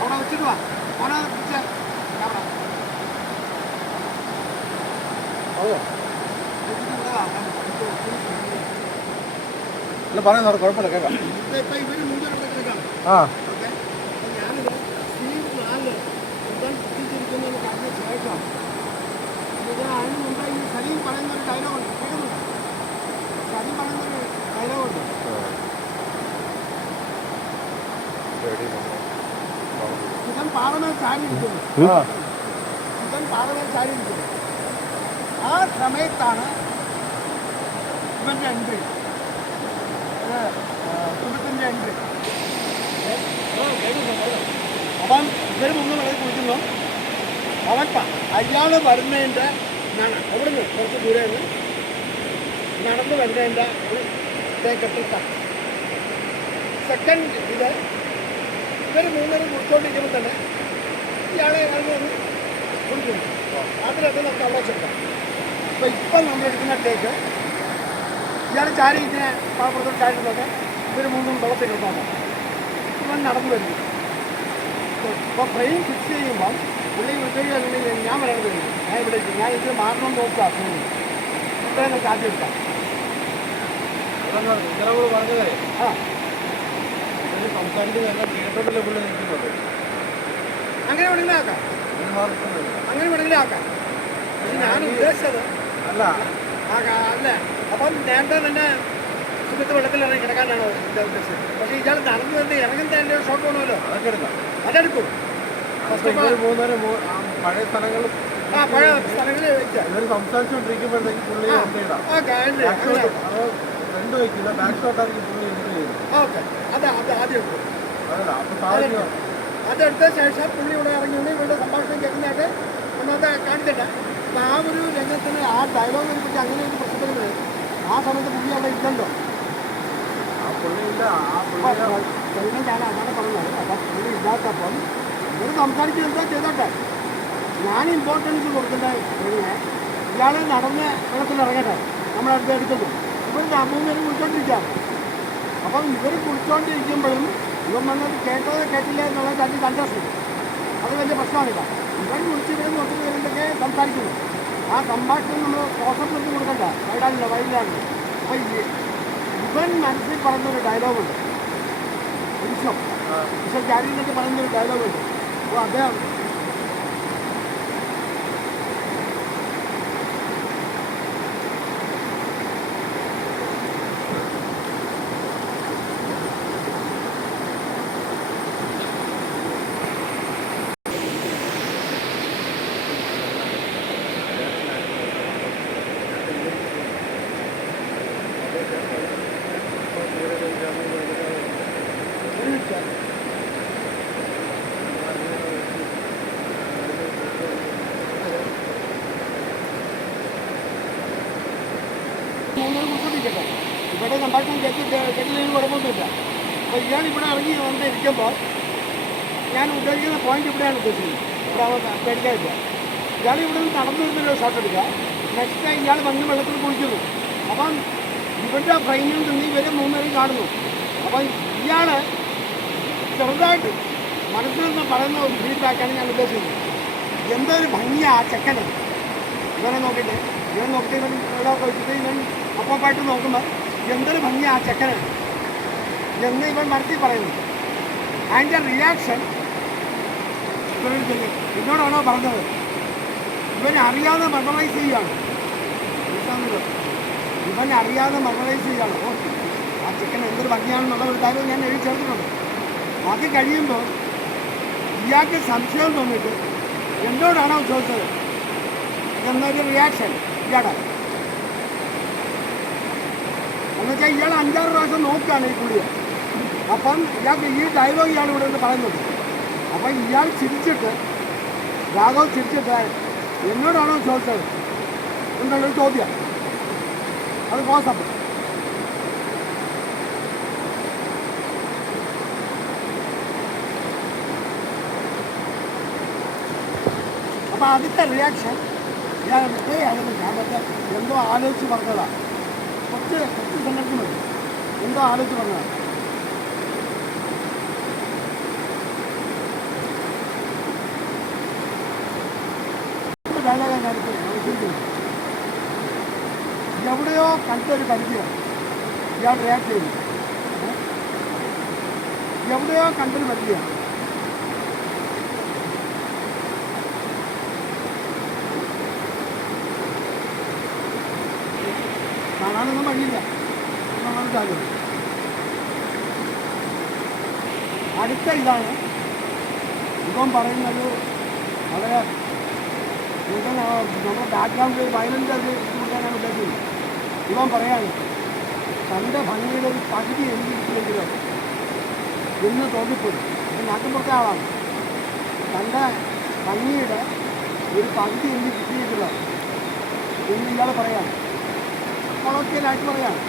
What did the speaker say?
അവിടെ വെച്ചിട്ട് വാ ഓനാ അല്ല പറയാം സാർ കുഴപ്പമില്ല കേൾക്കാം. ഇപ്പം ഇവർ മുൻകൂർ ആ ഞാനിത് സീറ്റ് 4 എന്താ കുത്തിച്ചിരിക്കുന്നതെന്ന് പറഞ്ഞ ശേഷം അതിന് മുമ്പ് ഈ സലീം പറയുന്നൊരു ഡയലോഗുണ്ട്, കേൾക്കുന്നുണ്ട്? സലീം പറയുന്നൊരു ഡയലോഗുണ്ട്. ഇവൻ പാറമേൽ ചാരിയിരിക്കുന്നു, ഇവൻ പാറമേൽ ചാരിയിരിക്കുന്നു. ആ സമയത്താണ് ഇവൻ്റെ എൻട്രി, സുഹൃത്തിൻ്റെ എൻട്രി. അവൻ ഇവർ മുന്ന് വെള്ളം കുളിക്കുന്നു. അവൻ അയാൾ വരുന്നതിൻ്റെ അവിടെ നിന്ന് കുറച്ച് ദൂരെ നിന്ന് നടന്ന് വരുന്നതിൻ്റെ ഒരു കെട്ടിട്ടാണ് സെക്കൻഡ്. ഇത് ഇവർ മൂന്നേരം കുടിച്ചുകൊണ്ടിരിക്കുമ്പോൾ തന്നെ ഇയാളെ ഇറങ്ങി വന്ന് കുടിക്കുന്നു. അതിലൊക്കെ നമുക്ക് അവിടെ ചെല്ലാം. അപ്പോൾ ഇപ്പം നമ്മളെടുക്കുന്ന ടേക്ക് ഇയാൾ ചാരി ഇങ്ങനെ പാവപ്പെടുത്ത ചാരിട്ടൊക്കെ ഇവർ മൂന്നും വെള്ളത്തിൽ കിട്ടുന്നു. ഇവൻ നടന്നു വരുന്നു. അപ്പോൾ ഫ്രെയിം ഫിക്സ് ചെയ്യുമ്പം പുള്ളി വിളിക്കുകയാണെങ്കിൽ ഞാൻ വരാതെ വരും, ഞാൻ ഇവിടെ ഇരിക്കും, ഞാൻ ഇതിൽ മാറണം നോക്കുക. ഇത്രയും നമുക്ക് ആദ്യം എടുക്കാം. പറഞ്ഞതേ ആ സംസാരിക്കുന്നതല്ല കേട്ടോട്ടല്ലേ പുള്ളി നിൽക്കുന്നത്. അങ്ങനെ വേണമെങ്കിലും ആക്കാം, അങ്ങനെ വേണമെങ്കിലും ആക്കാം. പക്ഷെ ഞാൻ ഉദ്ദേശിച്ചത് അല്ല അല്ല. അപ്പം നേരത്തെ തന്നെ സുഖത്ത് വെള്ളത്തിലിറങ്ങി കിടക്കാനാണോ എൻ്റെ ഉദ്ദേശം? പക്ഷേ ഇയാൾ നടന്നു തന്നെ ഇറങ്ങുന്നതിൻ്റെ ഷോട്ട് വേണമല്ലോ, അതൊക്കെ എടുക്കാം. അതെടുക്കും. മൂന്നേരം പഴയ സ്ഥലങ്ങളിൽ പഴയ സ്ഥലങ്ങളിൽ ഇവർ സംസാരിച്ചുകൊണ്ടിരിക്കുമ്പോഴത്തേക്ക് പുള്ളി ഫ്രണ്ട് വയ്ക്കില്ല, ബാക്ക് ഷോട്ടായിരിക്കും പുള്ളി എൻട്രി ചെയ്യുന്നത്. ഓക്കെ, അത് ആദ്യം എടുക്കും. അതല്ല അപ്പോൾ അതെടുത്ത ശേഷം പുള്ളി ഇവിടെ ഇറങ്ങിയുണ്ട്, ഇവരുടെ സംഭാഷണം കേൾക്കുന്നതായിട്ട് ഒന്നാമത്തെ കാണിച്ചിട്ട് അപ്പം ആ ഒരു രംഗത്തിന് ആ ഡയലോഗിനെ പറ്റി അങ്ങനെ ഒരു പ്രശ്നപ്പെടുന്നത് ആ സമയത്ത് പുള്ളി അവിടെ ഇല്ലല്ലോ. ആ പുള്ളിയില്ല, ആ പുള്ളി ഞാൻ അതാണ് പറഞ്ഞത്. അപ്പം പുള്ളി ഇല്ലാത്തപ്പം ഇവർ സംസാരിക്കുക എന്താ ചെയ്തോട്ടെ, ഞാൻ ഇമ്പോർട്ടൻസ് കൊടുക്കേണ്ട ഇയാൾ നടന്ന് വെള്ളത്തിൽ ഇറങ്ങട്ടെ, നമ്മളടുത്ത് എടുക്കുന്നു. ഇവർ മൂന്നേരം കുളിച്ചോണ്ടിരിക്കുകയാണ്. അപ്പം ഇവർ കുളിച്ചോണ്ടിരിക്കുമ്പോഴും ഇവൻ വന്നത് കേട്ടത് കേട്ടില്ല എന്നുള്ള തട്ടി കണ്ടസ്റ്റ്, അത് വലിയ പ്രശ്നമാണില്ല. ഇവൻ കുളിച്ച് ഇവരും നോക്കി വരുന്നതൊക്കെ സംസാരിക്കുന്നു. ആ സംഭാഷണം നമ്മൾ പ്രോസസ്സ് കൊടുക്കണ്ട, വൈഡിലാണ്. അപ്പം ഇവൻ മനസ്സിൽ പറയുന്നൊരു ഡയലോഗുണ്ട്, ഈശോ ജാരിന്നൊക്കെ പറയുന്നൊരു ഡയലോഗുണ്ട്. അപ്പോൾ അദ്ദേഹം ഇവിടെ സംഭാഷണം കേട്ടില്ലെങ്കിൽ കുഴപ്പമൊന്നുമില്ല. അപ്പോൾ ഇയാൾ ഇവിടെ ഇറങ്ങി വന്നിരിക്കുമ്പോൾ ഞാൻ ഉദ്ദേശിക്കുന്ന പോയിന്റ് ഇവിടെയാണ് ഉദ്ദേശിക്കുന്നത്. ഇവിടെ പേടിക്കാനില്ല. ഇയാൾ ഇവിടെ നിന്ന് നടന്നു വരുന്നൊരു ഷോട്ട് എടുക്കുക, നെക്സ്റ്റ് ടൈം ഇയാൾ വന്ന് വെള്ളത്തിൽ കുളിക്കുന്നു. അപ്പം ഇവരുടെ ഫ്രെയിമിൽ നിന്ന് ഇവരെ മൂന്നേരം കാണുന്നു. അപ്പം ഇയാൾ ചെറുതായിട്ട് മനസ്സിൽ നിന്ന് പറയുന്ന ഒരു ഫീഡ്ബാക്കാണ് ഞാൻ ഉദ്ദേശിക്കുന്നത്. എന്തൊരു ഭംഗിയാണ് ആ ചെക്കന്. ഇവനെ നോക്കിയിട്ട് ഇവൻ വെള്ളമൊക്കെ വെച്ചിട്ട് ഇവൻ ഒപ്പമായിട്ട് നോക്കുമ്പോൾ എന്തൊരു ഭംഗിയാണ് ആ ചെക്കന് എന്ന് ഇവൻ മനസ്സിൽ പറയുന്നു. അതിൻ്റെ റിയാക്ഷൻ എന്നോടാണോ പറഞ്ഞത്? ഇവൻ അറിയാതെ മെമ്മറൈസ് ചെയ്യുകയാണ്. ഇവൻ അറിയാതെ മെമ്മറൈസ് ചെയ്യുകയാണ്. ഓ, ആ ചിക്കൻ എന്തൊരു ഭംഗിയാണെന്നുള്ള ഒരു ഡയലോഗ് ഞാൻ എഴുതി ചേർത്തിട്ടുണ്ട്. അത് കഴിയുമ്പോൾ ഇയാൾക്ക് സംശയം തോന്നിയിട്ട് എന്നോടാണോ ചോദിച്ചത് എന്നൊരു റിയാക്ഷൻ ഇയാളെ എന്നുവെച്ചാൽ ഇയാൾ 5-6 പ്രാവശ്യം നോക്കുകയാണ് ഈ പുള്ളിയെ. അപ്പം ഇയാൾക്ക് ഈ ഡയലോഗ് ഇയാൾ ഇവിടെ നിന്ന് പറയുന്നുണ്ട്. അപ്പം ഇയാൾ ചിരിച്ചിട്ട് രാഘവ് ചിരിച്ചിട്ട് എന്നോടാണോ ചോദിച്ചത് എന്നുള്ളൊരു ചോദ്യം. അത് ക്ലോസപ്പ്. അപ്പം അതിൻ്റെ റിയാക്ഷൻ ഞാൻ ഞാൻ മറ്റേ എന്തോ ആലോചിച്ച് പറഞ്ഞതാണ്. കുറച്ച് സെൻറ്റൻസ് മതി, എന്തോ ആലോചിച്ച് പറഞ്ഞതാണ്. എവിടെയോ കണ്ടൊരു പരിചയം ഇയാൾ റിയാക്ട് ചെയ്യുന്നു. എവിടെയോ കണ്ടൊരു പരിചയം. കാണാനൊന്നും വഴിയില്ല. സാധ്യത അടുത്ത ഇതാണ് ഇപ്പം പറയുന്നത്. വളരെ നമ്മുടെ ബാക്ക്ഗ്രൗണ്ടിൽ വയലൻ്റ് അത് കൊടുക്കാനാണ് ഉദ്ദേശിക്കുന്നത്. ഇവൻ പറയാണ് തൻ്റെ ഭംഗിയുടെ ഒരു പകുതി എനിക്ക് കിട്ടിയെങ്കിലോ എന്ന് തോന്നിപ്പോയി. ഇത് നാട്ടിൻപുറത്തെ ആളാണ്. തൻ്റെ ഭംഗിയുടെ ഒരു പകുതി എനിക്ക് കിട്ടിയെങ്കിലോ എന്ന് ഇയാൾ പറയാണ്. കൊളോക്കിയലായിട്ട് പറയാണ്.